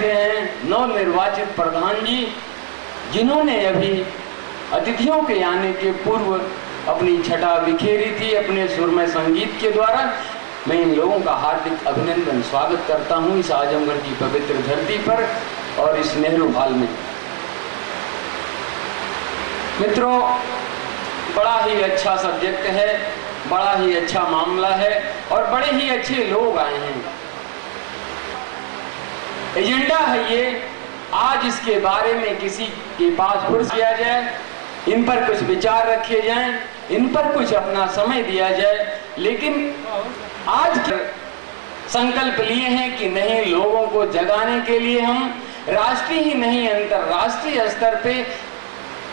नवनिर्वाचित प्रधान जी, जिन्होंने अभी अतिथियों के आने के पूर्व अपनी छटा बिखेरी थी अपने सुरमय संगीत के द्वारा। मैं इन लोगों का हार्दिक अभिनंदन स्वागत करता हूं इस आजमगढ़ की पवित्र धरती पर और इस नेहरू हॉल में। मित्रों, बड़ा ही अच्छा सब्जेक्ट है, बड़ा ही अच्छा मामला है और बड़े ही अच्छे लोग आए हैं। एजेंडा है ये, आज इसके बारे में किसी के पास पुरस्कार किया जाए, इन पर कुछ विचार रखे जाएं, इन पर कुछ अपना समय दिया जाए। लेकिन आज संकल्प लिए हैं कि नहीं, लोगों को जगाने के लिए हम राष्ट्रीय ही नहीं अंतरराष्ट्रीय स्तर पे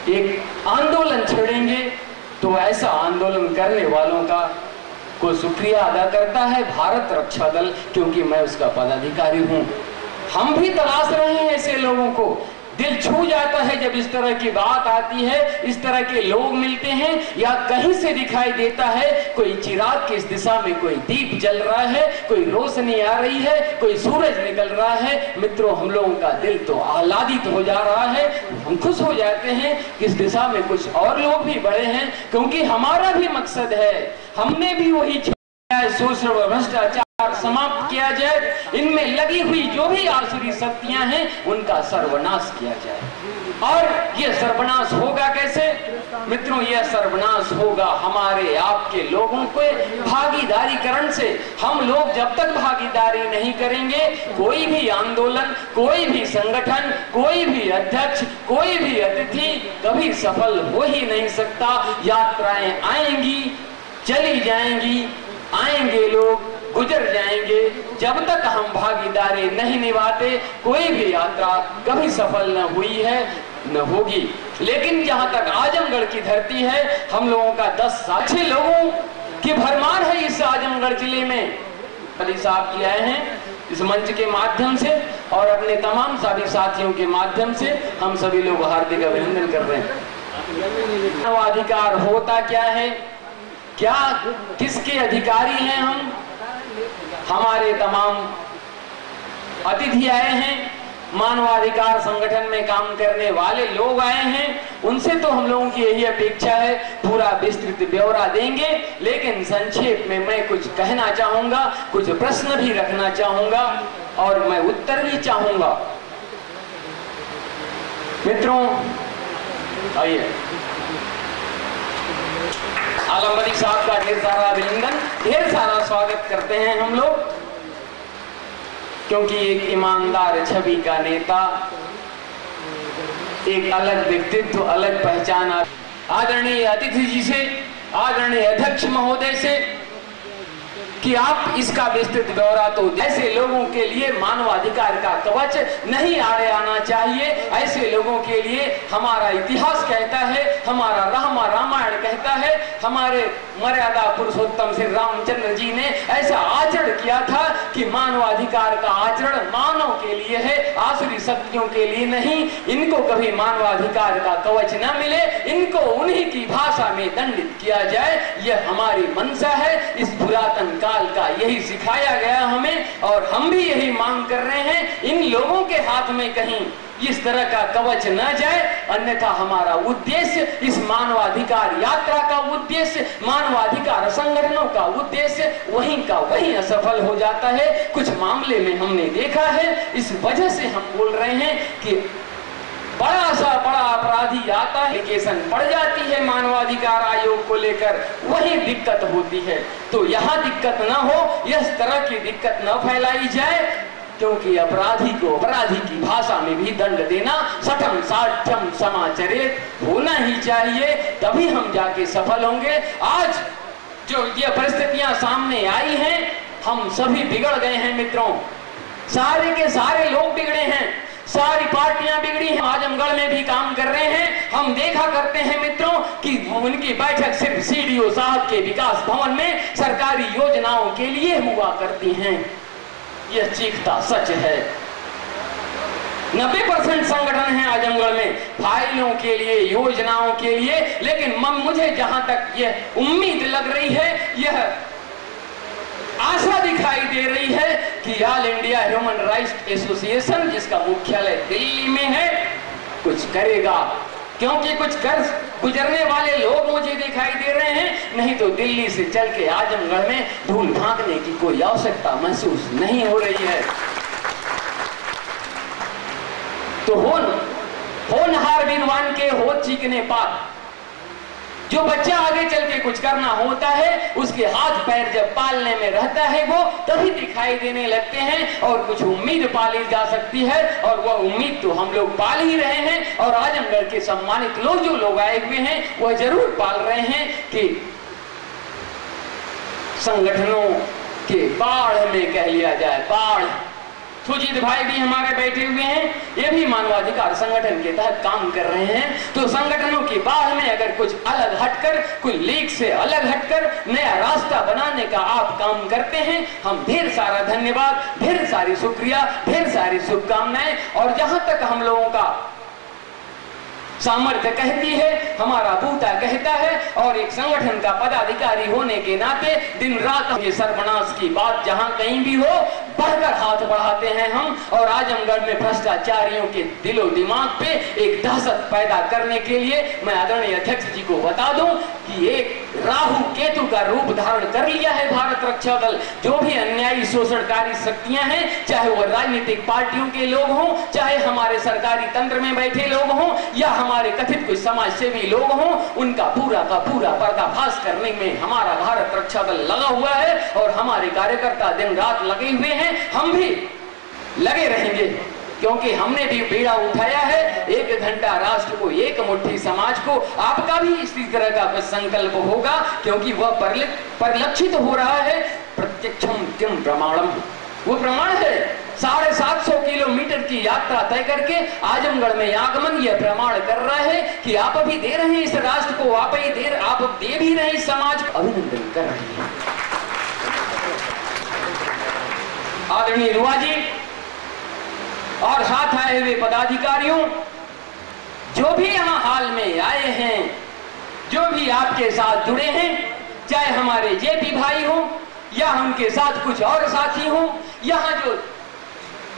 एक आंदोलन छेड़ेंगे। तो ऐसा आंदोलन करने वालों का को शुक्रिया अदा करता है भारत रक्षा दल, क्योंकि मैं उसका पदाधिकारी हूं। हम भी तलाश रहे हैं ऐसे लोगों को। दिल छू जाता है जब इस तरह की बात आती है, इस तरह के लोग मिलते हैं या कहीं से दिखाई देता है कोई चिराग की इस दिशा में कोई दीप जल रहा है, कोई रोशनी आ रही है, कोई सूरज निकल रहा है। मित्रों, हम लोगों का दिल तो आह्लादित हो जा रहा है, हम खुश हो जाते हैं कि इस दिशा में कुछ और लोग भी बढ़े हैं, क्योंकि हमारा भी मकसद है, हमने भी वही शोषण व भ्रष्टाचार समाप्त किया जाए, इनमें लगी हुई जो भी आसुरी शक्तियां हैं उनका सर्वनाश किया जाए। और यह सर्वनाश होगा कैसे? मित्रों, यह सर्वनाश होगा हमारे आपके लोगों के भागीदारीकरण से। हम लोग जब तक भागीदारी नहीं करेंगे, कोई भी आंदोलन, कोई भी संगठन, कोई भी अध्यक्ष, कोई भी अतिथि कभी सफल हो ही नहीं सकता। यात्राएं आएंगी, चली जाएंगी, आएंगे लोग, गुजर जाएंगे। जब तक हम भागीदारी नहीं निभाते, कोई भी यात्रा कभी सफल न हुई है, न होगी। लेकिन जहां तक आजमगढ़ की धरती है, हम लोगों का 10 अच्छे लोगों की भरमार है इस आजमगढ़ जिले में। अली साहब जी आए हैं इस मंच के माध्यम से और अपने तमाम सभी साथियों के माध्यम से हम सभी लोग हार्दिक अभिनंदन कर रहे हैं। मानवाधिकार होता क्या है, क्या किसके अधिकारी हैं हम? हमारे तमाम अतिथि आए हैं, मानवाधिकार संगठन में काम करने वाले लोग आए हैं। उनसे तो हम लोगों की यही अपेक्षा है, पूरा विस्तृत ब्यौरा देंगे, लेकिन संक्षेप में मैं कुछ कहना चाहूंगा, कुछ प्रश्न भी रखना चाहूंगा और मैं उत्तर भी चाहूंगा। मित्रों, आइए, आलम अली साहब का ढेर सारा अभिनंदन, ढेर सारा स्वागत करते हैं हम लोग, क्योंकि एक ईमानदार छवि का नेता, एक अलग व्यक्तित्व, अलग पहचान। आदरणीय अतिथि जी से, आदरणीय अध्यक्ष महोदय से कि आप इसका विस्तृत ब्यौरा तो, ऐसे लोगों के लिए मानवाधिकार का कवच नहीं आड़े आना चाहिए। ऐसे लोगों के लिए हमारा इतिहास कहता है, हमारा रामायण कहता है, हमारे मर्यादा पुरुषोत्तम श्री रामचंद्र जी ने ऐसा आचरण किया था कि मानवाधिकार का आचरण मानव के लिए है, आसुरी शक्तियों के लिए नहीं। इनको कभी मानवाधिकार का कवच न मिले, इनको उन्हीं की भाषा में दंडित किया जाए, यह हमारी मंशा है। इस पुरातन काल का यही सिखाया गया हमें और हम भी यही मांग कर रहे हैं। इन लोगों के हाथ में कहीं इस तरह का कवच न जाए, अन्यथा हमारा उद्देश्य, इस मानवाधिकार यात्रा का उद्देश्य, मानवाधिकार संगठनों का उद्देश्य वहीं का वहीं असफल हो जाता है। कुछ मामले में हमने देखा है, इस वजह से हम बोल रहे हैं कि बड़ा सा बड़ा अपराधी आता है, एप्लीकेशन पड़ जाती है मानवाधिकार आयोग को लेकर, वही दिक्कत होती है। तो यहाँ दिक्कत न हो, इस तरह की दिक्कत न फैलाई जाए, क्योंकि अपराधी को अपराधी की भाषा में भी दंड देना सठम साठ्यम समाचरित होना ही चाहिए, तभी हम जाके सफल होंगे। आज जो ये परिस्थितियां सामने आई हैं, हम सभी बिगड़ गए हैं मित्रों, सारे के सारे लोग बिगड़े हैं, सारी पार्टियां बिगड़ी हैं, आजमगढ़ में भी काम कर रहे हैं। हम देखा करते हैं मित्रों कि उनकी बैठक सिर्फ सीडीओ साहब के विकास भवन में सरकारी योजनाओं के लिए हुआ करती हैं। यह चीखता सच है। 90% संगठन है आजमगढ़ में फाइलों के लिए, योजनाओं के लिए, लेकिन मुझे जहां तक यह उम्मीद लग रही है, यह आशा दिखाई दे रही है कि all India human rights association, जिसका मुख्यालय दिल्ली में है, कुछ करेगा, क्योंकि कुछ कर गुजरने वाले लोग मुझे दिखाई दे रहे हैं। नहीं तो दिल्ली से चल के आजमगढ़ में धूल भागने की कोई आवश्यकता महसूस नहीं हो रही है। तो होनहार विद्वान के हो चीखने पात, जो बच्चा आगे चल के कुछ करना होता है उसके हाथ पैर जब पालने में रहता है वो तभी दिखाई देने लगते हैं, और कुछ उम्मीद पाली जा सकती है, और वह उम्मीद तो हम लोग पाल ही रहे हैं। और आजमगढ़ के सम्मानित लोग जो लोग आए हुए हैं वह जरूर पाल रहे हैं कि संगठनों के बाढ़ में कह लिया जाए, बाढ़। सुजीत भाई भी हमारे बैठे हुए हैं, ये भी मानवाधिकार संगठन के तहत काम कर रहे हैं। तो संगठनों की बाढ़ में अगर कुछ अलग हटकर, कोई लीग से अलग हटकर नया रास्ता बनाने का आप काम करते हैं, हम ढेर सारा धन्यवाद, ढेर सारी शुक्रिया, ढेर सारी शुभकामनाएं। और जहां तक हम लोगों का सामर्थ्य कहती है, हमारा बूता कहता है, और एक संगठन का पदाधिकारी होने के नाते दिन रात ये सर्वनाश की बात जहां कहीं भी हो बढ़कर हाथ बढ़ाते हैं हम। और आजमगढ़ में भ्रष्टाचारियों के दिलो दिमाग पे एक दहशत पैदा करने के लिए मैं आदरणीय अध्यक्ष जी को बता दूं कि एक राहु केतु का रूप धारण कर लिया है भारत रक्षा दल। जो भी अन्यायी शोषणकारी शक्तियां हैं, चाहे वो राजनीतिक पार्टियों के लोग हों, चाहे हमारे सरकारी तंत्र में बैठे लोग हों, या हमारे कथित कुछ समाज सेवी लोग हों, उनका पूरा का पूरा पर्दाफाश करने में हमारा भारत रक्षा दल लगा हुआ है। और हमारे कार्यकर्ता दिन रात लगे हुए हैं, हम भी लगे रहेंगे, क्योंकि हमने भी बीड़ा उठाया है। 1 घंटा राष्ट्र को, एक मुट्ठी समाज को। आपका भी इसी तरह का कुछ संकल्प होगा, क्योंकि वह परिलक्षित हो रहा है। प्रत्यक्षम किम प्रमाणम, वो प्रमाण है। 750 किलोमीटर की यात्रा तय करके आजमगढ़ में आगमन यह प्रमाण कर रहा है कि आप अभी दे रहे हैं इस राष्ट्र को, आप दे भी रहे हैं इस समाज को। अभिनंदन कर रहे हैं आदरणीय रुआ जी और साथ आए हुए पदाधिकारियों, जो भी यहाँ हाल में आए हैं, जो भी आपके साथ जुड़े हैं, चाहे हमारे जेपी भाई हो या उनके साथ कुछ और साथी हो, यहाँ जो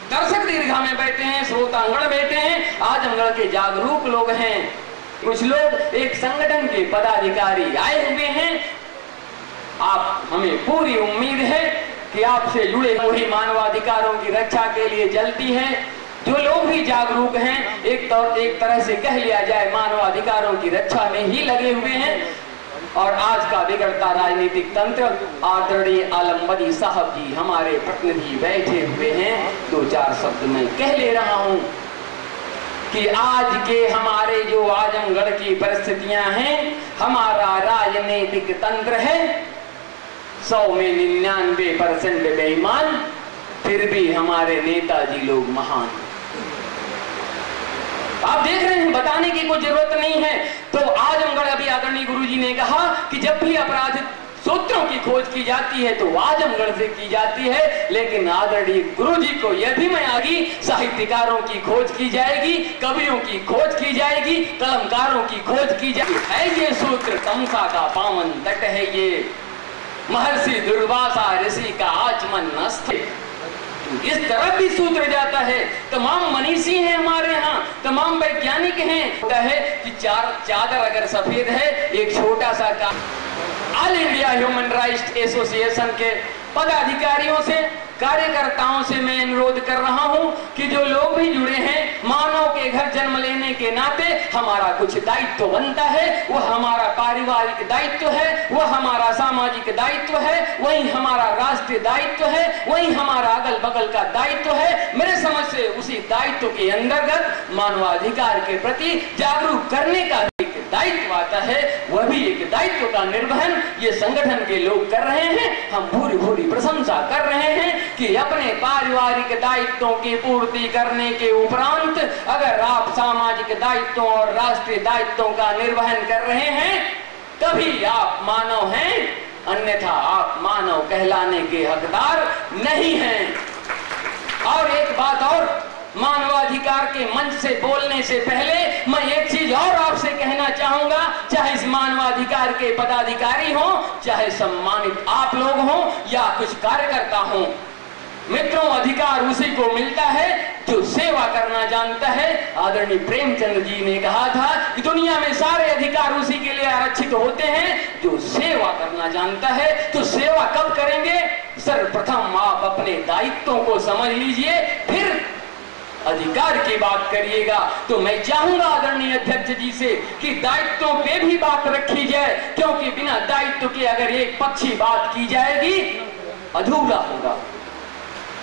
दर्शक दीर्घा में बैठे हैं, श्रोतांगण बैठे हैं, आजमगढ़ के जागरूक लोग हैं, कुछ लोग एक संगठन के पदाधिकारी आए हुए हैं। आप, हमें पूरी उम्मीद है कि आपसे जुड़े वही मानवाधिकारों की रक्षा के लिए जलती है। जो लोग भी जागरूक हैं, एक तरह से कह लिया जाए मानवाधिकारों की रक्षा में ही लगे हुए हैं। और आज का बिगड़ता राजनीतिक तंत्र, आदरणीय आलमबदी साहब जी हमारे प्रतिनिधि बैठे हुए हैं। 2-4 शब्द मैं कह ले रहा हूं कि आज के हमारे जो आजमगढ़ की परिस्थितियां हैं, हमारा राजनीतिक तंत्र है 100 में 99% बेईमान, फिर भी हमारे नेताजी लोग महान। आप देख रहे हैं, बताने की कोई जरूरत नहीं है। तो आजमगढ़, अभी आदरणीय गुरुजी ने कहा कि जब भी अपराधित सूत्रों की खोज की जाती है तो आजमगढ़ से की जाती है, लेकिन आदरणीय गुरुजी को यह भी मैं आगी, साहित्यकारों की खोज की जाएगी, कवियों की खोज की जाएगी, कलमकारों की खोज की जाएगी। है ये सूत्र तमसा का पावन तट है, ये महर्षि दुर्वासा ऋषि का आचमन नस्थ। इस तरफ भी सूत्र जाता है। तमाम मनीषी हैं हमारे यहाँ, तमाम वैज्ञानिक हैं। होता है कि चादर अगर सफेद है, एक छोटा सा काम। All India human rights association के पदाधिकारियों से, कार्यकर्ताओं से मैं अनुरोध कर रहा हूं कि जो लोग भी जुड़े हैं, मानव के घर जन्म लेने के नाते हमारा कुछ दायित्व बनता है। वह हमारा पारिवारिक दायित्व है, वह हमारा सामाजिक दायित्व है, वही हमारा राष्ट्रीय दायित्व है, वही हमारा अगल बगल का दायित्व है। मेरे समझ से उसी दायित्व के अंतर्गत मानवाधिकार के प्रति जागरूक करने का दायित्व आता है। वह भी एक दायित्व का निर्वहन ये संगठन के लोग कर रहे हैं। हम भूरी भूरी प्रशंसा कर रहे हैं कि अपने पारिवारिक दायित्वों की पूर्ति करने के उपरांत अगर आप सामाजिक दायित्वों और राष्ट्रीय दायित्वों का निर्वहन कर रहे हैं, तभी आप मानव हैं, अन्यथा आप मानव कहलाने के हकदार नहीं हैं। और एक बात और, मानवाधिकार के मंच से बोलने से पहले मैं एक चीज और आपसे कहना चाहूंगा, चाहे इस मानवाधिकार के पदाधिकारी हो, चाहे सम्मानित आप लोग हो या कुछ कार्यकर्ता हो, मित्रों, अधिकार उसी को मिलता है जो सेवा करना जानता है। आदरणीय प्रेमचंद जी ने कहा था कि दुनिया में सारे अधिकार उसी के लिए आरक्षित होते हैं जो सेवा करना जानता है। तो सेवा कब करेंगे? सर्वप्रथम आप अपने दायित्वों को समझ लीजिए, फिर अधिकार की बात करिएगा। तो मैं चाहूंगा आदरणीय अध्यक्ष जी से कि दायित्वों पे भी बात रखी जाए, क्योंकि बिना दायित्व के अगर एक पक्षी बात की जाएगी अधूरा होगा।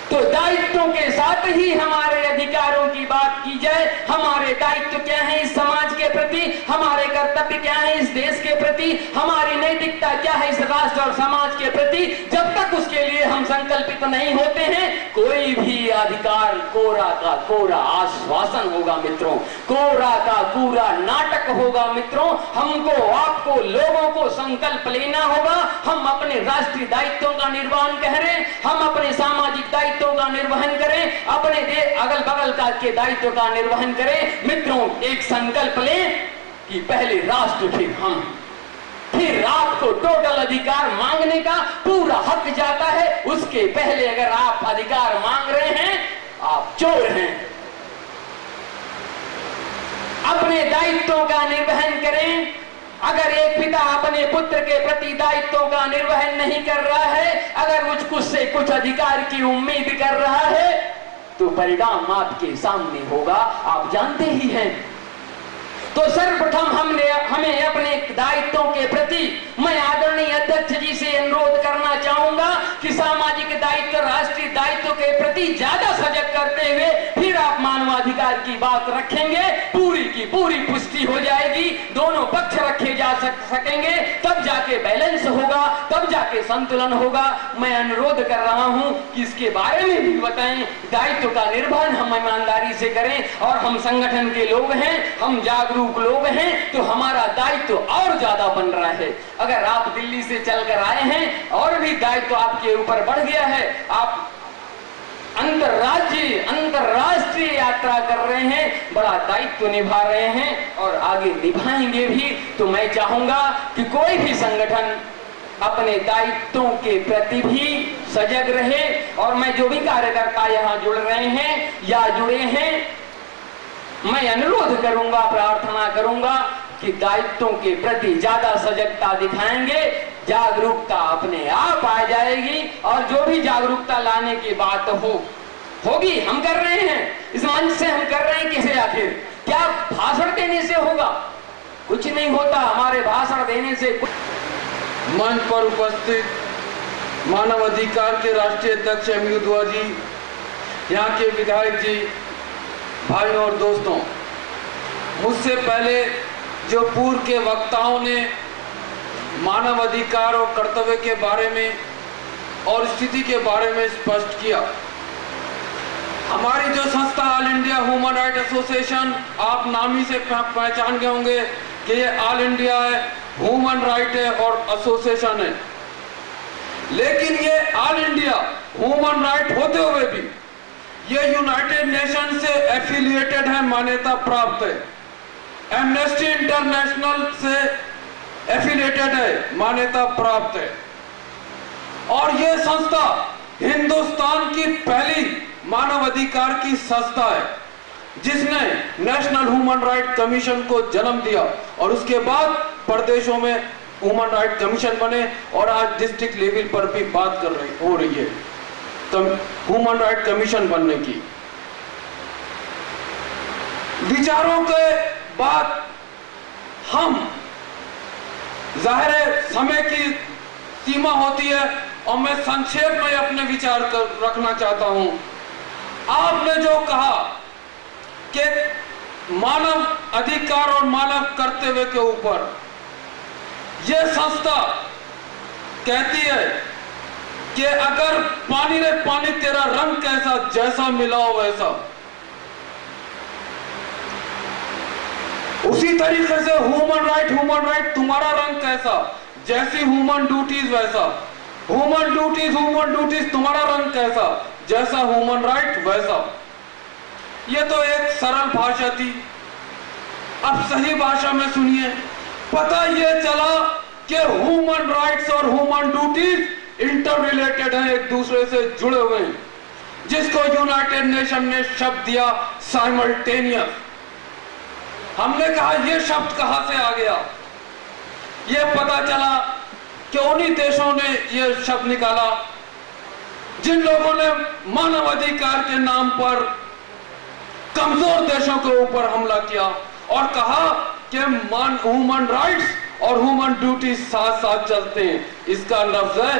तो दायित्वों के साथ ही हमारे अधिकारों की बात की जाए। हमारे दायित्व क्या है इस समाज के प्रति, हमारे कर्तव्य क्या है इस देश के प्रति, हमारी नैतिकता क्या है इस राष्ट्र और समाज के प्रति। जब तक उसके लिए हम संकल्पित नहीं होते हैं, कोई भी अधिकार कोरा का कोरा आश्वासन होगा मित्रों, कोरा का कोरा नाटक होगा मित्रों। हमको, आपको, लोगों को संकल्प लेना होगा। हम अपने राष्ट्रीय दायित्वों का निर्वहन करें, हम अपने सामाजिक दायित्वों का निर्वहन करें, अपने अगल बगल का के दायित्व का निर्वहन करें। मित्रों, एक संकल्प लें कि पहले राष्ट्र फिर हम, फिर आपको टोटल अधिकार मांगने का पूरा हक जाता है। उसके पहले अगर आप अधिकार मांग रहे हैं, आप चोर हैं। अपने दायित्वों का निर्वहन करें। अगर एक पिता अपने पुत्र के प्रति दायित्वों का निर्वहन नहीं कर रहा है, अगर उससे कुछ अधिकार की उम्मीद कर रहा है, तो परिणाम आपके सामने होगा, आप जानते ही हैं। तो सर्वप्रथम हमें अपने दायित्वों के प्रति मैं आदरणीय अध्यक्ष जी से अनुरोध करना चाहूंगा कि सामाजिक दायित्व, राष्ट्रीय दायित्व के प्रति ज्यादा सजग करते हुए फिर आप मानवाधिकार की बात रखेंगे, पूरी की पूरी पुष्टि हो जाएगी, दोनों पक्ष रखे जा सकेंगे, तब जाके बैलेंस होगा, तब जाके संतुलन होगा। मैं अनुरोध कर रहा हूं कि इसके बारे में भी बताएं। दायित्व का निर्वहन हम ईमानदारी से करें, और हम संगठन के लोग हैं, हम जागरूक लोग हैं, तो हमारा दायित्व और ज्यादा बन रहा है। अगर आप दिल्ली से चलकर आए हैं और भी दायित्व आपके ऊपर बढ़ गया है, आप अंतरराष्ट्रीय यात्रा कर रहे हैं, बड़ा दायित्व निभा रहे हैं और आगे निभाएंगे भी, तो मैं चाहूंगा कि कोई भी संगठन अपने दायित्वों के प्रति भी सजग रहे। और मैं जो भी कार्यकर्ता यहाँ जुड़ रहे हैं या जुड़े हैं, मैं अनुरोध करूंगा, प्रार्थना करूंगा कि दायित्वों के प्रति ज्यादा सजगता दिखाएंगे, जागरूकता अपने आप आ जाएगी। और जो भी जागरूकता लाने की बात होगी, हम कर रहे हैं, इस मंच से हम कर रहे हैं। किसे आखिर क्या भाषण देने से होगा? कुछ नहीं होता हमारे भाषण देने से। मंच पर उपस्थित मानव अधिकार के राष्ट्रीय अध्यक्ष एमयू दुआ जी, यहाँ के विधायक जी, भाइयों और दोस्तों, मुझसे पहले जो पूर्व के वक्ताओं ने मानव अधिकार और कर्तव्य के बारे में और स्थिति के बारे में स्पष्ट किया, हमारी जो संस्था all India human right association, आप नाम ही से पहचान गए होंगे कि ये ऑल इंडिया है, ह्यूमन राइट है और एसोसिएशन है। लेकिन ये ऑल इंडिया ह्यूमन राइट होते हुए भी ये यूनाइटेड नेशन से एफिलिएटेड है, मान्यता प्राप्त है। एमनेस्टी इंटरनेशनल से एफिलिएटेड है, मान्यता प्राप्त है। और ये संस्था हिंदुस्तान की पहली मानव अधिकार की संस्था है जिसने नेशनल ह्यूमन राइट कमीशन को जन्म दिया, और उसके बाद प्रदेशों में ह्यूमन राइट कमीशन बने, और आज डिस्ट्रिक्ट लेवल पर भी बात हो रही है ह्यूमन राइट कमीशन बनने की। विचारों के बाद हम, जाहिर है समय की सीमा होती है और मैं संक्षेप में अपने विचार रखना चाहता हूं। आपने जो कहा कि मानव अधिकार और मानव कर्तव्य के ऊपर यह संस्था कहती है कि अगर पानी रे पानी तेरा रंग कैसा, जैसा मिलाओ वैसा, उसी तरीके से ह्यूमन राइट तुम्हारा रंग कैसा, जैसी ह्यूमन ड्यूटीज वैसा, ह्यूमन ड्यूटीज तुम्हारा रंग कैसा, जैसा ह्यूमन राइट वैसा। ये तो एक सरल भाषा थी, अब सही भाषा में सुनिए। पता ये चला कि ह्यूमन राइट्स और ह्यूमन ड्यूटीज इंटर रिलेटेड है, एक दूसरे से जुड़े हुए हैं। जिसको यूनाइटेड नेशन ने शब्द दिया साइमल्टेनियस। हमने कहा यह शब्द कहां से आ गया? यह पता चला कि उन्हीं देशों ने यह शब्द निकाला जिन लोगों ने मानवाधिकार के नाम पर कमजोर देशों के ऊपर हमला किया और कहा कि ह्यूमन राइट्स और ह्यूमन ड्यूटी साथ साथ चलते हैं। इसका लफ्ज है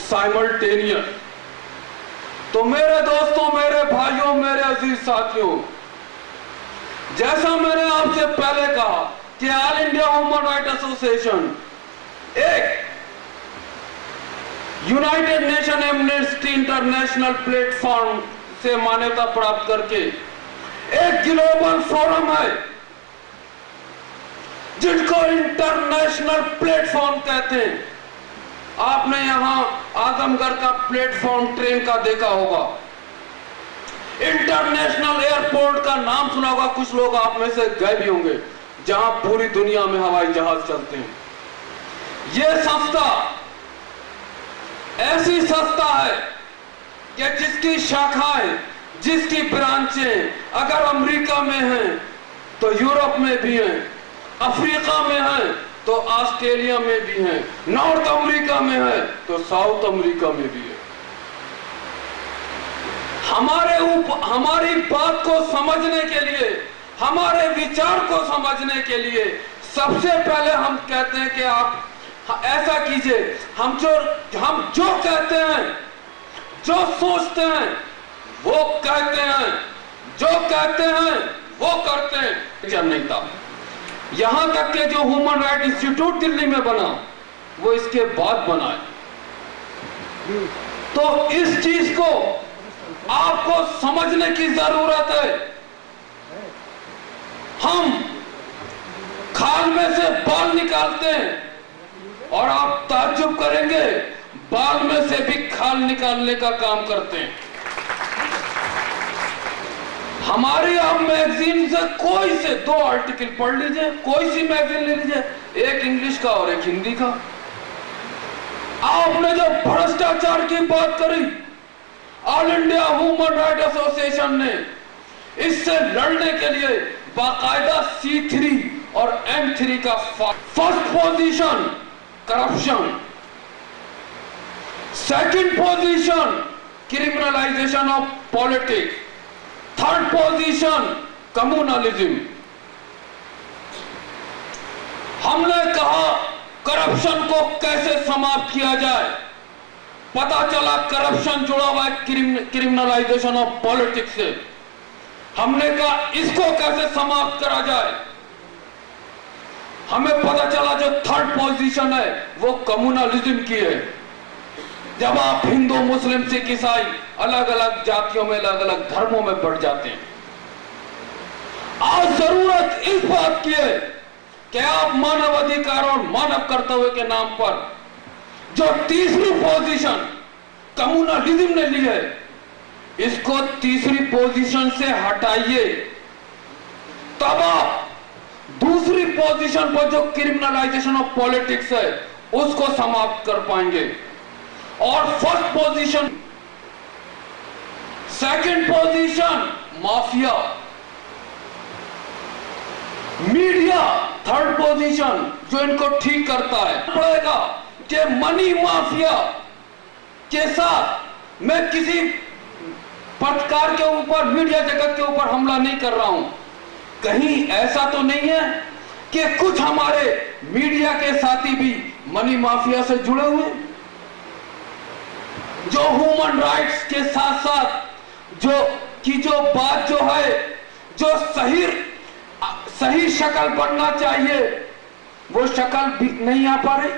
साइमल्टेनियस। तो मेरे दोस्तों, मेरे भाइयों, मेरे अजीज साथियों, जैसा मैंने आपसे पहले कहा कि all India human right association एक United Nation Amnesty International platform से मान्यता प्राप्त करके एक ग्लोबल फोरम है जिनको इंटरनेशनल प्लेटफॉर्म कहते हैं। आपने यहां आजमगढ़ का प्लेटफॉर्म ट्रेन का देखा होगा, इंटरनेशनल एयरपोर्ट का नाम सुना होगा, कुछ लोग आप में से गए भी होंगे, जहां पूरी दुनिया में हवाई जहाज चलते हैं। यह संस्था ऐसी संस्था है कि जिसकी शाखाएं, जिसकी ब्रांचें अगर अमेरिका में हैं तो यूरोप में भी हैं, अफ्रीका में हैं तो ऑस्ट्रेलिया में भी हैं, नॉर्थ अमेरिका में है तो साउथ अमेरिका में भी है। हमारी बात को समझने के लिए, हमारे विचार को समझने के लिए सबसे पहले हम कहते हैं कि आप ऐसा कीजिए, हम जो कहते हैं, जो सोचते हैं वो कहते हैं, जो कहते हैं वो करते हैं। जब नहीं था, यहां तक के जो ह्यूमन राइट इंस्टीट्यूट दिल्ली में बना वो इसके बाद बना है। तो इस चीज को आपको समझने की जरूरत है। हम खाल में से बाल निकालते हैं और आप ताज्जुब करेंगे, बाल में से भी खाल निकालने का काम करते हैं। हमारी आप मैगजीन से कोई से 2 आर्टिकल पढ़ लीजिए, कोई सी मैगजीन ले लीजिए, एक इंग्लिश का और एक हिंदी का। आपने जो भ्रष्टाचार की बात करी, all India human right association ने इससे लड़ने के लिए बाकायदा C3 और M3 का first position corruption, second position criminalisation of politics, third position communalism. हमने कहा करप्शन को कैसे समाप्त किया जाए। पता चला करप्शन जुड़ा हुआ है क्रिमिनलाइजेशन ऑफ पॉलिटिक्स से। हमने कहा इसको कैसे समाप्त करा जाए। हमें पता चला जो थर्ड पोजीशन है वो कम्युनलिज्म की है। जब आप हिंदू, मुस्लिम, सिख, ईसाई अलग अलग जातियों में, अलग अलग धर्मों में बढ़ जाते हैं। आज जरूरत इस बात की है कि आप मानव अधिकार और मानव कर्तव्य के नाम पर जो तीसरी पोजीशन कम्युनलिज्म ने ली है, इसको तीसरी पोजीशन से हटाइए, तब आप दूसरी पोजीशन पर जो क्रिमिनलाइजेशन ऑफ पॉलिटिक्स है उसको समाप्त कर पाएंगे। और first position, second position mafia, media third position जो इनको ठीक करता है। पड़ेगा कि मनी माफिया के साथ मैं किसी पत्रकार के ऊपर, मीडिया जगत के ऊपर हमला नहीं कर रहा हूं। कहीं ऐसा तो नहीं है कि कुछ हमारे मीडिया के साथी भी मनी माफिया से जुड़े हुए, जो ह्यूमन राइट्स के साथ साथ जो बात जो है, जो सही शक्ल बनना चाहिए, वो शक्ल भी नहीं आ पा रही।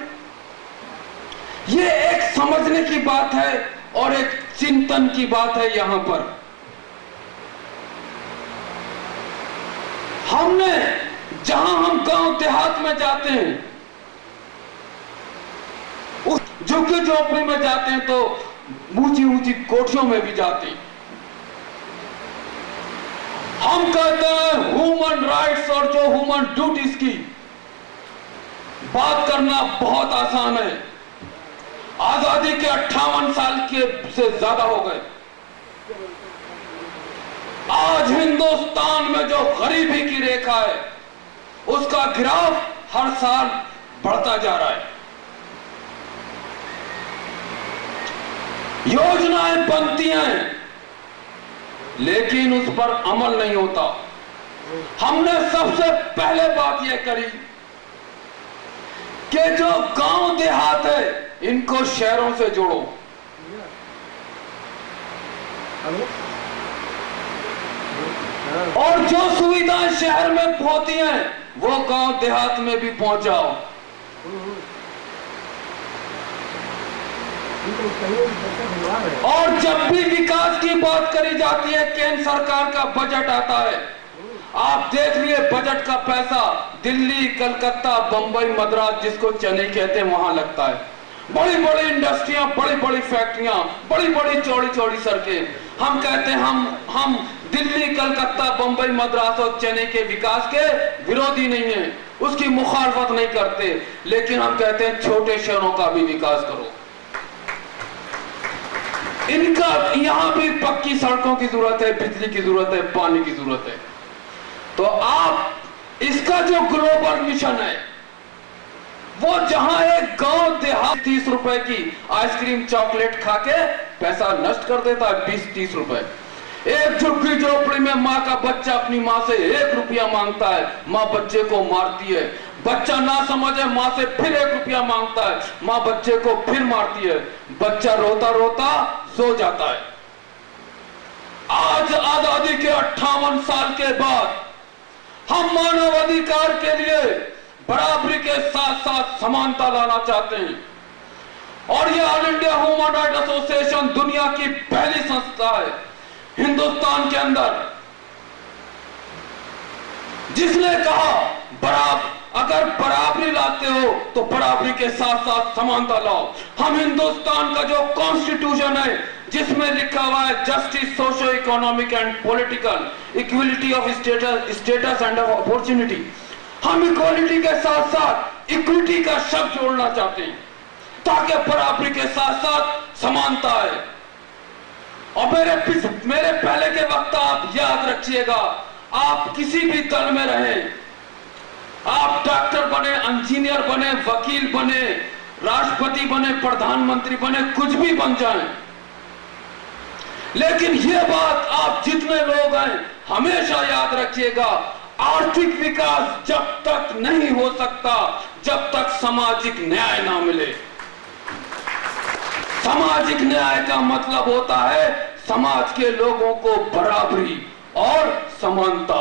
ये एक समझने की बात है और एक चिंतन की बात है। यहां पर हमने, जहां हम गांव देहात में जाते हैं, उस झुग्गी झोपड़ी में जाते हैं तो ऊंची ऊंची कोठियों में भी जाते हैं। हम कहते हैं ह्यूमन राइट्स और जो ह्यूमन ड्यूटीज की बात करना बहुत आसान है। आजादी के 58 साल के से ज्यादा हो गए, आज हिंदुस्तान में जो गरीबी की रेखा है उसका ग्राफ हर साल बढ़ता जा रहा है। योजनाएं बनती हैं लेकिन उस पर अमल नहीं होता। हमने सबसे पहले बात यह करी कि जो गांव देहात है इनको शहरों से जोड़ो, और जो सुविधाएं शहर में होती हैं वो गांव देहात में भी पहुंचाओ। और जब भी विकास की बात करी जाती है, केंद्र सरकार का बजट आता है, आप देख लिए बजट का पैसा दिल्ली, कलकत्ता, बंबई, मद्रास, जिसको चेन्नई कहते हैं, वहां लगता है। बड़ी बड़ी इंडस्ट्रियां, बड़ी बड़ी फैक्ट्रियां, बड़ी बड़ी चौड़ी चौड़ी सड़कें। हम कहते हैं हम दिल्ली, कलकत्ता, बंबई, मद्रास और चेन्नई के विकास के विरोधी नहीं है, उसकी मुखालफत नहीं करते, लेकिन हम कहते हैं छोटे शहरों का भी विकास करो। इनका यहां भी पक्की सड़कों की जरूरत है, बिजली की जरूरत है, पानी की जरूरत है। तो आप इसका जो ग्लोबल मिशन है वो जहां एक गांव देहात 30 रुपए की आइसक्रीम चॉकलेट खा के पैसा नष्ट कर देता है, 20-30 रुपए। एक झुग्गी झोपड़ी में माँ का बच्चा अपनी माँ से 1 रुपया मांगता है, माँ बच्चे को मारती है। बच्चा ना समझे माँ से फिर 1 रुपया मांगता है, माँ बच्चे को फिर मारती है। बच्चा रोता रोता सो जाता है। आज आजादी के 58 साल के बाद हम मानव अधिकार के लिए बराबरी के साथ साथ समानता लाना चाहते हैं। और ये all India human right association दुनिया की पहली संस्था है हिंदुस्तान के अंदर जिसने कहा अगर बराबरी लाते हो तो बराबरी के साथ साथ समानता लाओ। हम हिंदुस्तान का जो कॉन्स्टिट्यूशन है जिसमें लिखा हुआ है justice, socio economic and political, equality of status and opportunity, हम इक्वलिटी के साथ साथ इक्विटी का शब्द जोड़ना चाहते हैं ताकि बराबरी के साथ साथ समानता है। और मेरे पहले के वक्त आप याद रखिएगा, आप किसी भी दल में रहें, आप डॉक्टर बने, इंजीनियर बने, वकील बने, राष्ट्रपति बने, प्रधानमंत्री बने, कुछ भी बन जाएं, लेकिन ये बात आप जितने लोग हैं हमेशा याद रखिएगा, आर्थिक विकास जब तक नहीं हो सकता जब तक सामाजिक न्याय ना मिले। सामाजिक न्याय का मतलब होता है समाज के लोगों को बराबरी और समानता।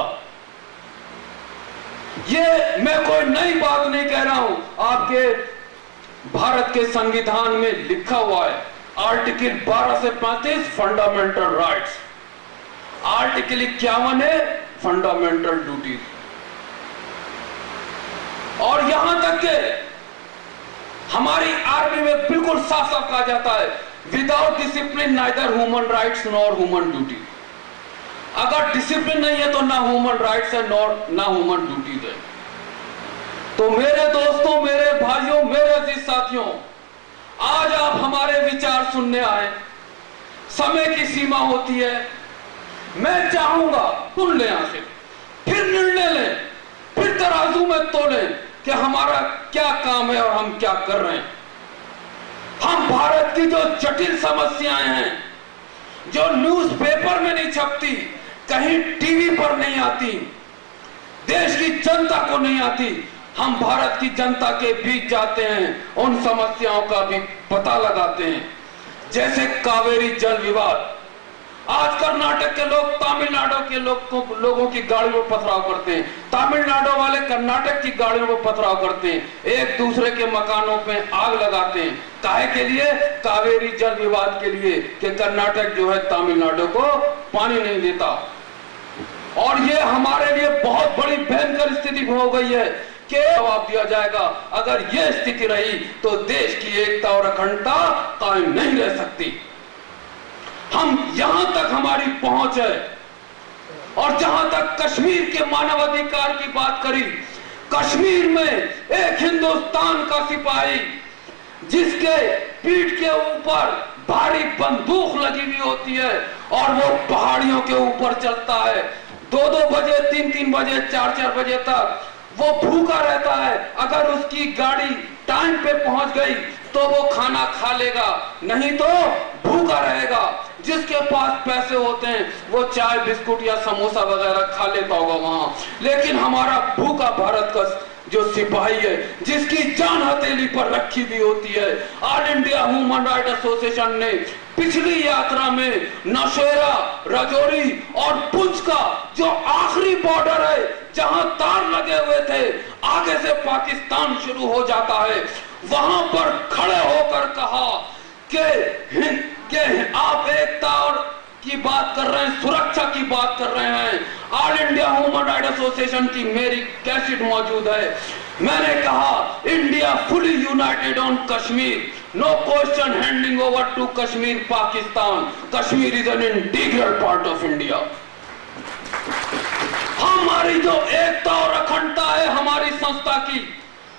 ये मैं कोई नई बात नहीं कह रहा हूं, आपके भारत के संविधान में लिखा हुआ है, आर्टिकल 12 से 35 फंडामेंटल राइट्स, आर्टिकल 51 है फंडामेंटल ड्यूटीज। और यहां तक के हमारी आर्मी में बिल्कुल साफ साफ कहा जाता है, without discipline neither human rights nor human duty. अगर डिसिप्लिन नहीं है तो ना ह्यूमन राइट्स है ना ह्यूमन ड्यूटीज है। तो मेरे दोस्तों, मेरे भाइयों, मेरे अजीज साथियों, आज आप हमारे विचार सुनने आए, समय की सीमा होती है, मैं चाहूंगा सुन लें, आखिर फिर निर्णय लें, फिर तराजू में तोलें कि हमारा क्या काम है और हम क्या कर रहे हैं। हम भारत की जो जटिल समस्याएं हैं, जो न्यूज़पेपर में नहीं छपती, कहीं टीवी पर नहीं आती, देश की जनता को नहीं आती, हम भारत की जनता के बीच जाते हैं, उन समस्याओं का भी पता लगाते हैं। जैसे कावेरी जल विवाद, आज कर्नाटक के लोग तमिलनाडु के लोगों की गाड़ियों पर पथराव करते हैं, तमिलनाडु वाले कर्नाटक की गाड़ियों पर पथराव करते हैं, एक दूसरे के मकानों पे आग लगाते हैं। काहे के लिए? कावेरी जल विवाद के लिए कि कर्नाटक जो है तमिलनाडु को पानी नहीं देता। और ये हमारे लिए बहुत बड़ी भयंकर स्थिति हो गई है कि जवाब दिया जाएगा, अगर ये स्थिति रही तो देश की एकता और अखंडता कायम नहीं रह सकती। हम यहां तक हमारी पहुंच है। और जहां तक कश्मीर के मानवाधिकार की बात करी, कश्मीर में एक हिंदुस्तान का सिपाही जिसके पीठ के ऊपर भारी बंदूक लगी हुई होती है, और वो पहाड़ियों के ऊपर चलता है, 2-2 बजे, 3-3 बजे, 4-4 बजे तक वो भूखा रहता है। अगर उसकी गाड़ी टाइम पे पहुंच गई तो वो खाना खा लेगा, नहीं तो भूखा रहेगा। जिसके पास पैसे होते हैं वो चाय बिस्कुट या समोसा वगैरह खा लेता होगा वहां, लेकिन हमारा भूखा भारत का जो सिपाही है, जिसकी जान हथेली पर रखी हुई होती है, all India human rights association ने पिछली यात्रा में नौशेरा, राजौरी और पुंछ का जो आखिरी बॉर्डर है, जहां तार लगे हुए थे, आगे से पाकिस्तान शुरू हो जाता है, वहां पर खड़े होकर कहा कि आप एकता और की बात कर रहे हैं, सुरक्षा की बात कर रहे हैं। All India human rights association की मेरी कैसेट मौजूद है। मैंने कहा India fully united on Kashmir, no question handing over to Kashmir Pakistan, Kashmir is an integral part of India. हमारी जो एकता और अखंडता है हमारी संस्था की,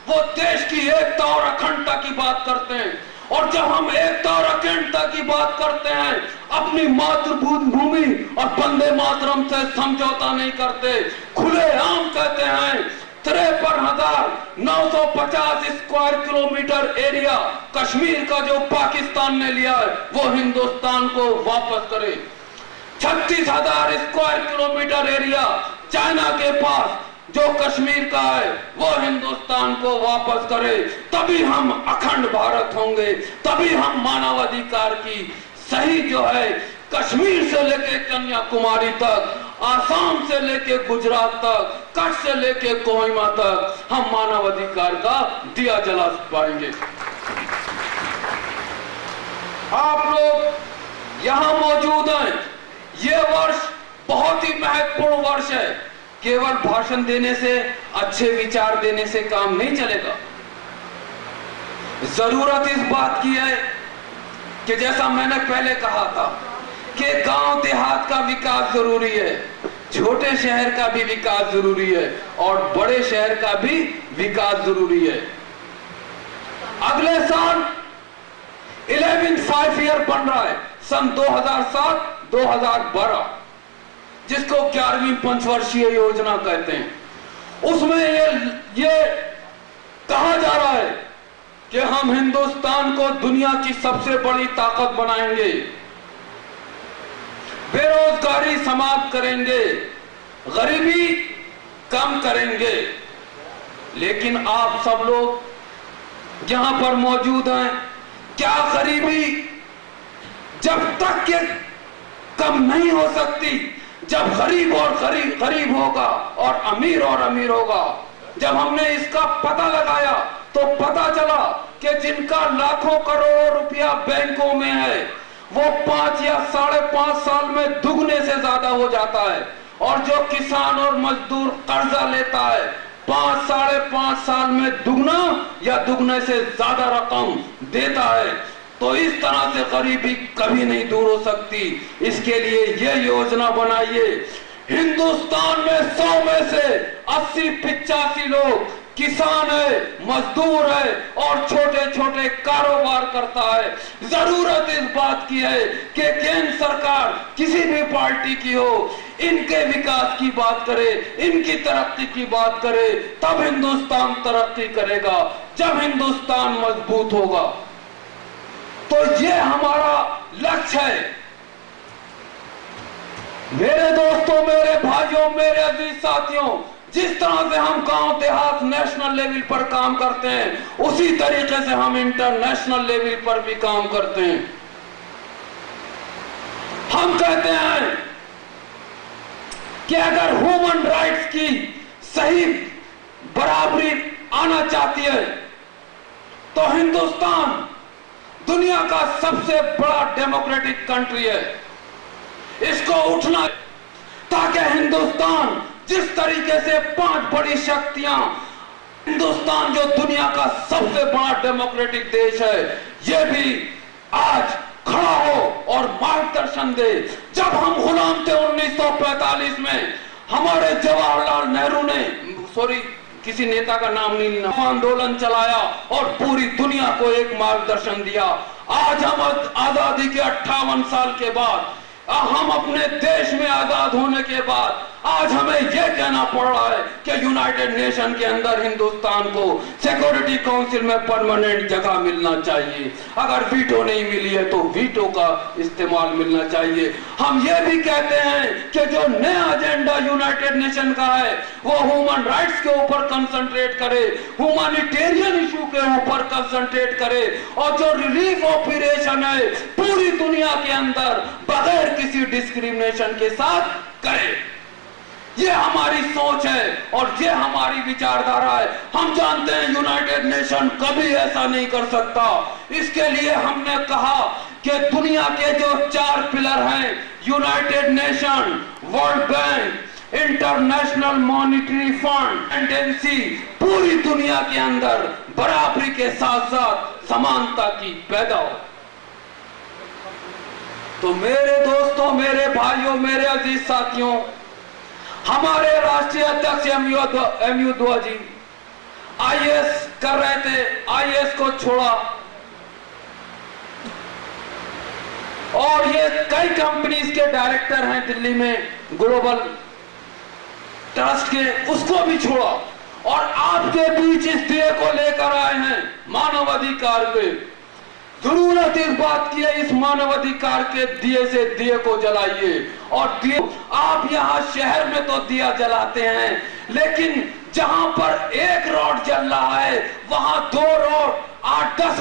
वो देश की एकता और अखंडता की बात करते हैं। और जब हम एकता और अखंडता की बात करते हैं, अपनी मातृभूमि और वंदे मातरम से समझौता नहीं करते, खुलेआम कहते हैं 53,950 स्क्वायर किलोमीटर एरिया कश्मीर का जो पाकिस्तान ने लिया है वो हिंदुस्तान को वापस करे। 36,000 स्क्वायर किलोमीटर एरिया चाइना के पास जो कश्मीर का है वो हिंदुस्तान को वापस करे, तभी हम अखंड भारत होंगे, तभी हम मानवाधिकार की सही जो है कश्मीर से लेके कन्याकुमारी तक, आसाम से लेके गुजरात तक, कच्छ से लेके कोहिमा तक हम मानवाधिकार का दिया जला पाएंगे। आप लोग यहां मौजूद हैं, ये वर्ष बहुत ही महत्वपूर्ण वर्ष है। केवल भाषण देने से, अच्छे विचार देने से काम नहीं चलेगा। जरूरत इस बात की है कि जैसा मैंने पहले कहा था कि गांव देहात का विकास जरूरी है, छोटे शहर का भी विकास जरूरी है और बड़े शहर का भी विकास जरूरी है। अगले साल 11th 5 ईयर बन रहा है, सन 2007-2012, जिसको 11वीं पंचवर्षीय योजना कहते हैं। उसमें ये कहा जा रहा है कि हम हिंदुस्तान को दुनिया की सबसे बड़ी ताकत बनाएंगे, बेरोजगारी समाप्त करेंगे, गरीबी कम करेंगे। लेकिन आप सब लोग यहां पर मौजूद हैं, क्या गरीबी जब तक के कम नहीं हो सकती जब गरीब और गरीब होगा और अमीर होगा। जब हमने इसका पता लगाया तो पता चला कि जिनका लाखों करोड़ों रुपया बैंकों में है वो 5 या 5.5 साल में दुगने से ज्यादा हो जाता है, और जो किसान और मजदूर कर्जा लेता है 5-5.5 साल में दुगना या दुगने से ज्यादा रकम देता है। तो इस तरह से गरीबी कभी नहीं दूर हो सकती। इसके लिए ये योजना बनाइए। हिंदुस्तान में 100 में से 80-85 लोग किसान है, मजदूर है और छोटे छोटे कारोबार करता है। जरूरत इस बात की है कि केंद्र सरकार किसी भी पार्टी की हो, इनके विकास की बात करे, इनकी तरक्की की बात करे, तब हिंदुस्तान तरक्की करेगा, जब हिंदुस्तान मजबूत होगा। तो ये हमारा लक्ष्य है। मेरे दोस्तों, मेरे भाइयों, मेरे अजीज साथियों, जिस तरह से हम गांव देहात नेशनल लेवल पर काम करते हैं, उसी तरीके से हम इंटरनेशनल लेवल पर भी काम करते हैं। हम कहते हैं कि अगर ह्यूमन राइट्स की सही बराबरी आना चाहती है तो हिंदुस्तान दुनिया का सबसे बड़ा डेमोक्रेटिक कंट्री है, इसको उठना, ताकि हिंदुस्तान जिस तरीके से 5 बड़ी शक्तियां, हिंदुस्तान जो दुनिया का सबसे बड़ा डेमोक्रेटिक देश है, ये भी आज खड़ा हो और मार्गदर्शन दे। जब हम गुलाम थे 1945 में, हमारे जवाहरलाल नेहरू ने, किसी नेता का नाम नहीं लेना, आंदोलन चलाया और पूरी दुनिया को एक मार्गदर्शन दिया। आज हम आजादी के 58 साल के बाद हम अपने देश में आजाद होने के बाद आज हमें यह कहना पड़ रहा है कि यूनाइटेड नेशन के अंदर हिंदुस्तान को सिक्योरिटी काउंसिल में परमानेंट जगह मिलना चाहिए। अगर वीटो नहीं मिली है तो वीटो का इस्तेमाल मिलना चाहिए। हम ये भी कहते हैं कि जो नया एजेंडा यूनाइटेड नेशन का है वो ह्यूमन राइट्स के ऊपर कंसंट्रेट करे, ह्यूमैनिटेरियन इशू के ऊपर कंसंट्रेट करे और जो रिलीफ ऑपरेशन है पूरी दुनिया के अंदर बगैर किसी डिस्क्रिमिनेशन के साथ करे। ये हमारी सोच है और ये हमारी विचारधारा है। हम जानते हैं यूनाइटेड नेशन कभी ऐसा नहीं कर सकता। इसके लिए हमने कहा कि दुनिया के जो 4 पिलर हैं, United nation, world bank, international monetary fund, tendency, पूरी दुनिया के अंदर बराबरी के साथ साथ समानता की पैदा हो। तो मेरे दोस्तों, मेरे भाइयों, मेरे अजीज साथियों, हमारे राष्ट्रीय अध्यक्ष एमयू दुआ जी आईएएस कर रहे थे, आईएएस को छोड़ा और ये कई कंपनीज के डायरेक्टर हैं दिल्ली में ग्लोबल ट्रस्ट के, उसको भी छोड़ा और आपके बीच इस दिए को लेकर आए हैं मानवाधिकार पे। जरूरत इस बात की है इस मानवाधिकार के दिए से दिए को जलाइए। और दिए आप यहाँ शहर में तो दिया जलाते हैं, लेकिन जहां पर एक रोड जल रहा है वहां 2 रोड, 8-10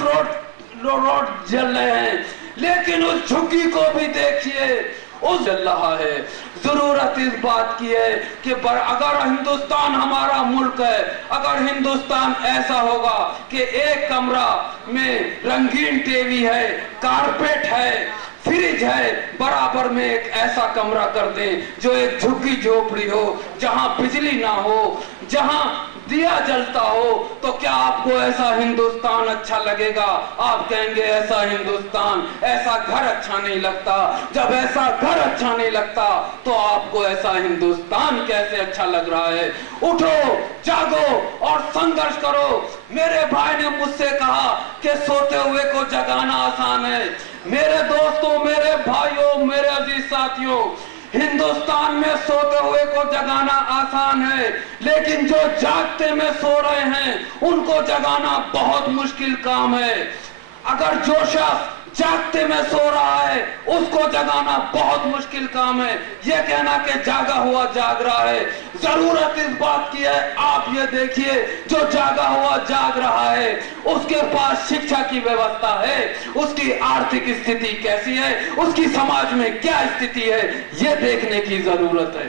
रोड जल रहे हैं। लेकिन उस झुग्गी को भी देखिए, उस जल रहा है। जरूरत इस बात की है कि अगर हिंदुस्तान हमारा मुल्क है, अगर हिंदुस्तान ऐसा होगा कि एक कमरा में रंगीन टीवी है, कारपेट है, फ्रिज है, बराबर में एक ऐसा कमरा कर दें जो एक झुग्गी झोपड़ी हो, जहां बिजली ना हो, जहां दिया जलता हो, तो क्या आपको ऐसा हिंदुस्तान अच्छा लगेगा? आप कहेंगे ऐसा हिंदुस्तान, ऐसा घर अच्छा नहीं लगता। जब ऐसा घर अच्छा नहीं लगता तो आपको ऐसा हिंदुस्तान कैसे अच्छा लग रहा है? उठो, जागो और संघर्ष करो। मेरे भाई ने मुझसे कहा कि सोते हुए को जगाना आसान है। मेरे दोस्तों, मेरे भाइयों, मेरे अजीज साथियों, हिंदुस्तान में सोते हुए को जगाना आसान है, लेकिन जो जागते में सो रहे हैं उनको जगाना बहुत मुश्किल काम है। अगर जो शख्स जागते में सो रहा है उसको जगाना बहुत मुश्किल काम है। यह कहना कि जागा हुआ जाग रहा है, जरूरत इस बात की है, आप ये देखिए जो जागा हुआ जाग रहा है उसके पास शिक्षा की व्यवस्था है, उसकी आर्थिक स्थिति कैसी है, उसकी समाज में क्या स्थिति है, ये देखने की जरूरत है।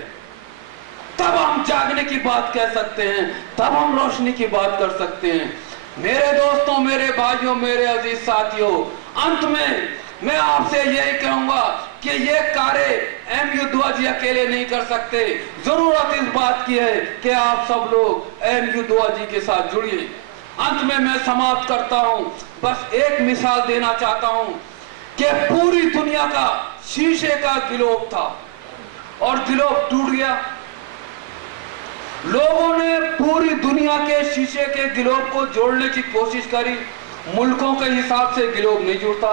तब हम जागने की बात कह सकते हैं, तब हम रोशनी की बात कर सकते हैं। मेरे दोस्तों, मेरे भाइयों, मेरे अजीज साथियों, अंत में मैं आपसे यही कहूंगा कि ये कार्य एमयू दुआ जी अकेले नहीं कर सकते। जरूरत इस बात की है कि आप सब लोग एमयू दुआ जी के साथ जुड़िए। अंत में मैं समाप्त करता हूं, बस एक मिसाल देना चाहता हूं कि पूरी दुनिया का शीशे का गिलोब था और गिलोब टूट गया। लोगों ने पूरी दुनिया के शीशे के गिलोब को जोड़ने की कोशिश करी, मुल्कों के हिसाब से गिलोब नहीं जुड़ता।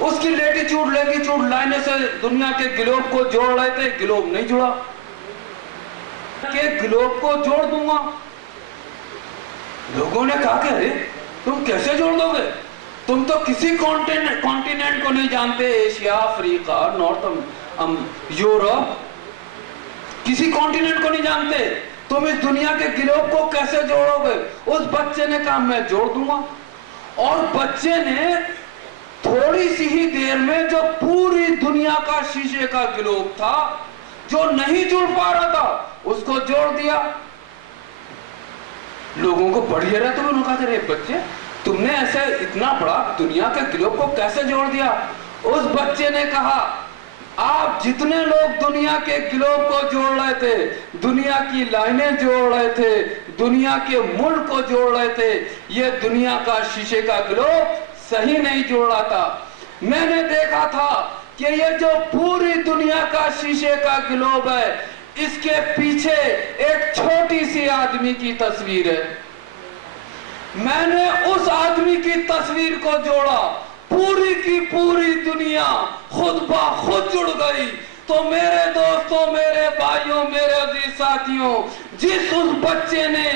उसकी लेटीट्यूड लैंगिट्यूड लाइने से दुनिया के गिलोब को जोड़ रहे थे, गिलोब नहीं जुड़ा। के गिलोब को जोड़ दूंगा। लोगों ने कहा कि अरे तुम कैसे जोड़ दोगे, तुम तो किसी कॉन्टिनेंट को नहीं जानते, एशिया, अफ्रीका, नॉर्थ यूरोप, किसी कॉन्टिनेंट को नहीं जानते, तुम इस दुनिया के गिलोब को कैसे जोड़ोगे? उस बच्चे ने कहा मैं जोड़ दूंगा। और बच्चे ने थोड़ी सी ही देर में जो पूरी दुनिया का शीशे का गिलोब था जो नहीं जुड़ पा रहा था उसको जोड़ दिया। लोगों को बढ़िया रहा तो उन्होंने कहा, अरे बच्चे तुमने ऐसे इतना बड़ा दुनिया के गिलोब को कैसे जोड़ दिया? उस बच्चे ने कहा, आप जितने लोग दुनिया के गिलोब को जोड़ रहे थे, दुनिया की लाइनें जोड़ रहे थे, दुनिया के मुल्क को जोड़ रहे थे, ये दुनिया का शीशे का गिलोब सही नहीं जोड़ रहा था। मैंने देखा था कि ये जो पूरी दुनिया का शीशे का गिलोब है, इसके पीछे एक छोटी सी आदमी की तस्वीर है। मैंने उस आदमी की तस्वीर को जोड़ा, पूरी की पूरी दुनिया खुद ब खुद जुड़ गई। तो मेरे दोस्तों, मेरे भाइयों, मेरे अजीज साथियों, जिस उस बच्चे ने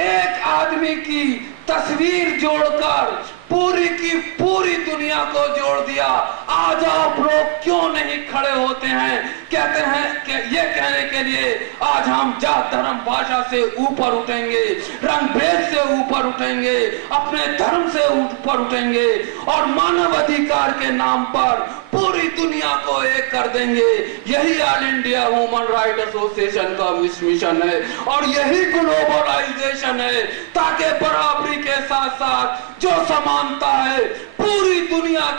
एक आदमी की तस्वीर जोड़कर पूरी की पूरी दुनिया को जोड़ दिया, आज आप लोग क्यों नहीं खड़े होते हैं? कहते हैं कि ये कहने के लिए आज हम जात धर्म भाषा से ऊपर उठेंगे, रंग भेद से ऊपर उठेंगे, अपने धर्म से ऊपर उठेंगे और मानव अधिकार के नाम पर पूरी दुनिया को एक कर देंगे। यही all India human right association का मिशन है और यही ग्लोबलाइजेशन है, ताकि बराबरी के साथ साथ जो समानता है पूरी दुनिया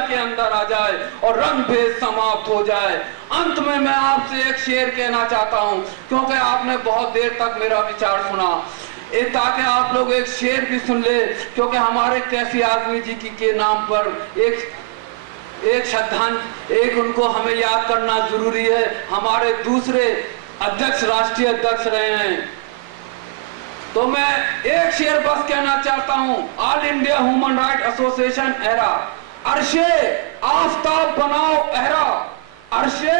के अंदर आ जाए और रंग भेद समाप्त हो जाए। अंत में मैं आपसे एक शेर कहना चाहता हूं, क्योंकि आपने बहुत देर तक मेरा विचार सुना, ताकि आप लोग एक शेर भी सुन ले, क्योंकि हमारे कैफी आजमी जी के नाम पर एक श्रद्धांजलि, एक उनको हमें याद करना जरूरी है। हमारे दूसरे अध्यक्ष, राष्ट्रीय अध्यक्ष रहे हैं। तो मैं एक शेर बस कहना चाहता हूं, all India human right association era, अर्शे आफताब बनाओ एरा, अर्शे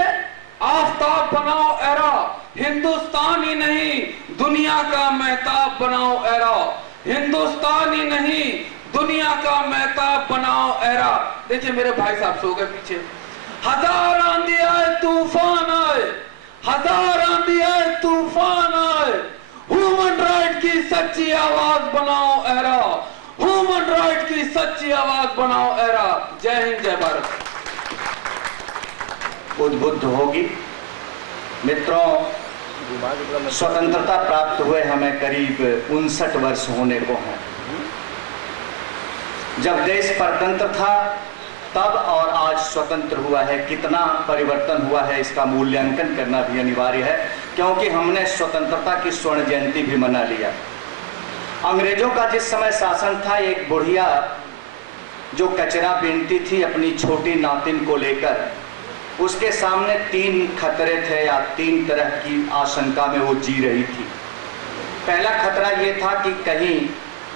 आफताब बनाओ एरा, हिंदुस्तान ही नहीं दुनिया का महताब बनाओ एरा, हिंदुस्तान ही नहीं दुनिया का महताब बनाओ एरा। देखिए मेरे भाई साहब सो गए पीछे। हजार आंधी आए तूफान आए, हजार आंधी आए तूफान आए, ह्यूमन राइट की सच्ची आवाज बनाओ एरा, ह्यूमन राइट की सच्ची आवाज बनाओ एरा। जय हिंद, जय भारत। उद्बुद्ध होगी। मित्रों, स्वतंत्रता प्राप्त हुए हमें करीब 59 वर्ष होने को हैं। जब देश परतंत्र था तब और आज स्वतंत्र हुआ है, कितना परिवर्तन हुआ है इसका मूल्यांकन करना भी अनिवार्य है, क्योंकि हमने स्वतंत्रता की स्वर्ण जयंती भी मना लिया। अंग्रेजों का जिस समय शासन था, एक बुढ़िया जो कचरा बीनती थी अपनी छोटी नातिन को लेकर, उसके सामने 3 खतरे थे या 3 तरह की आशंका में वो जी रही थी। पहला खतरा ये था कि कहीं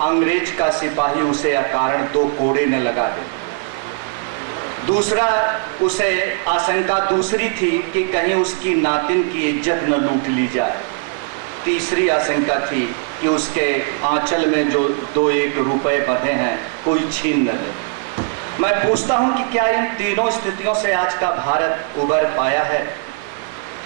अंग्रेज का सिपाही उसे अकारण 2 कोड़े न लगा दे। दूसरा उसे आशंका दूसरी थी कि कहीं उसकी नातिन की इज्जत न लूट ली जाए। तीसरी आशंका थी कि उसके आंचल में जो 2-1 रुपए बंधे हैं कोई छीन न ले। मैं पूछता हूं कि क्या इन तीनों स्थितियों से आज का भारत उबर पाया है?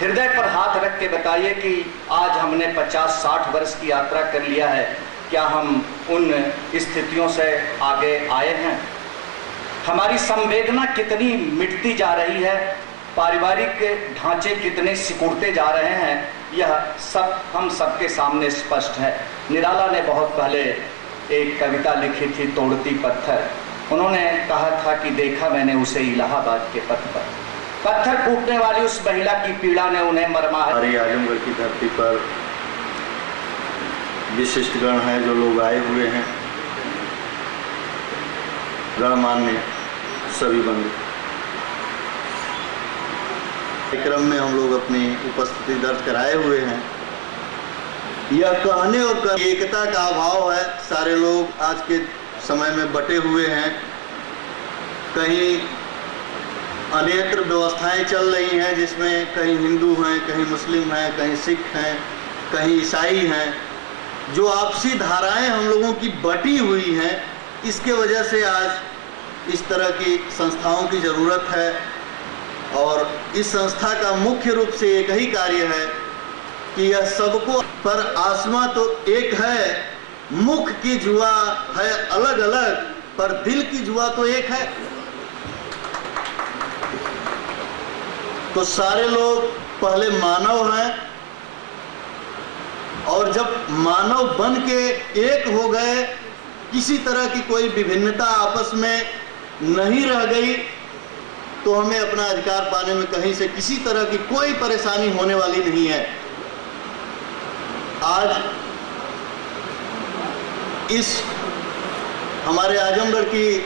हृदय पर हाथ रख के बताइए कि आज हमने 50-60 वर्ष की यात्रा कर लिया है, क्या हम उन स्थितियों से आगे आए हैं? हमारी संवेदना कितनी मिटती जा रही है, पारिवारिक ढांचे कितने सिकुड़ते जा रहे हैं, यह सब हम सबके सामने स्पष्ट है। निराला ने बहुत पहले एक कविता लिखी थी, तोड़ती पत्थर। उन्होंने कहा था कि देखा मैंने उसे इलाहाबाद के पथ पर, पत्थर कूटने वाली उस महिला की पीड़ा ने उन्हें मरमा है। हमारी आजमगढ़ की धरती पर विशिष्ट गण हैं, जो लोग आए हुए हैं, गणमान्य सभी बंधु। कार्यक्रम में हम लोग अपनी उपस्थिति दर्ज कराए हुए हैं। यह कहने और एकता का अभाव है। सारे लोग आज के समय में बटे हुए हैं, कहीं अन्यत्र व्यवस्थाएं चल रही हैं जिसमें कहीं हिंदू हैं, कहीं मुस्लिम हैं, कहीं सिख हैं, कहीं ईसाई हैं। जो आपसी धाराएं हम लोगों की बटी हुई हैं, इसके वजह से आज इस तरह की संस्थाओं की ज़रूरत है। और इस संस्था का मुख्य रूप से एक ही कार्य है कि यह सबको, पर आसमां तो एक है, मुख की जुआ है अलग अलग, पर दिल की जुआ तो एक है। तो सारे लोग पहले मानव हैं, और जब मानव बन के एक हो गए, किसी तरह की कोई विभिन्नता आपस में नहीं रह गई, तो हमें अपना अधिकार पाने में कहीं से किसी तरह की कोई परेशानी होने वाली नहीं है। आज इस हमारे आजमगढ़ की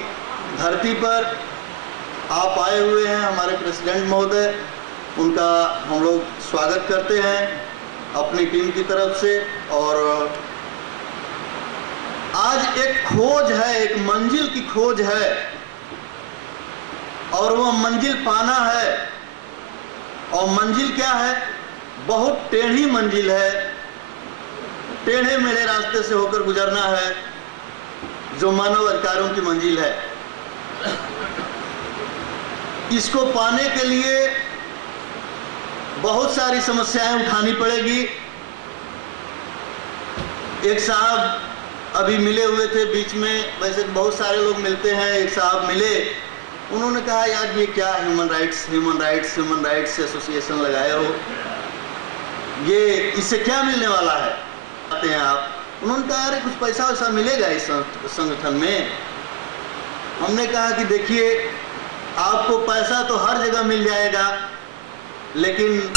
धरती पर आप आए हुए हैं, हमारे प्रेसिडेंट महोदय, उनका हम लोग स्वागत करते हैं अपनी टीम की तरफ से। और आज एक खोज है, एक मंजिल की खोज है, और वह मंजिल पाना है। और मंजिल क्या है? बहुत टेढ़ी मंजिल है, टेढ़े मेढ़े रास्ते से होकर गुजरना है, जो मानव अधिकारों की मंजिल है। इसको पाने के लिए बहुत सारी समस्याएं उठानी पड़ेगी। एक साहब अभी मिले हुए थे बीच में, वैसे बहुत सारे लोग मिलते हैं, एक साहब मिले, उन्होंने कहा यार ये क्या ह्यूमन राइट्स एसोसिएशन लगाए हो, ये इससे क्या मिलने वाला है, आते हैं आप। उन्होंने कहा अरे कुछ पैसा वैसा मिलेगा इस संगठन में। हमने कहा कि देखिए आपको पैसा तो हर जगह मिल जाएगा, लेकिन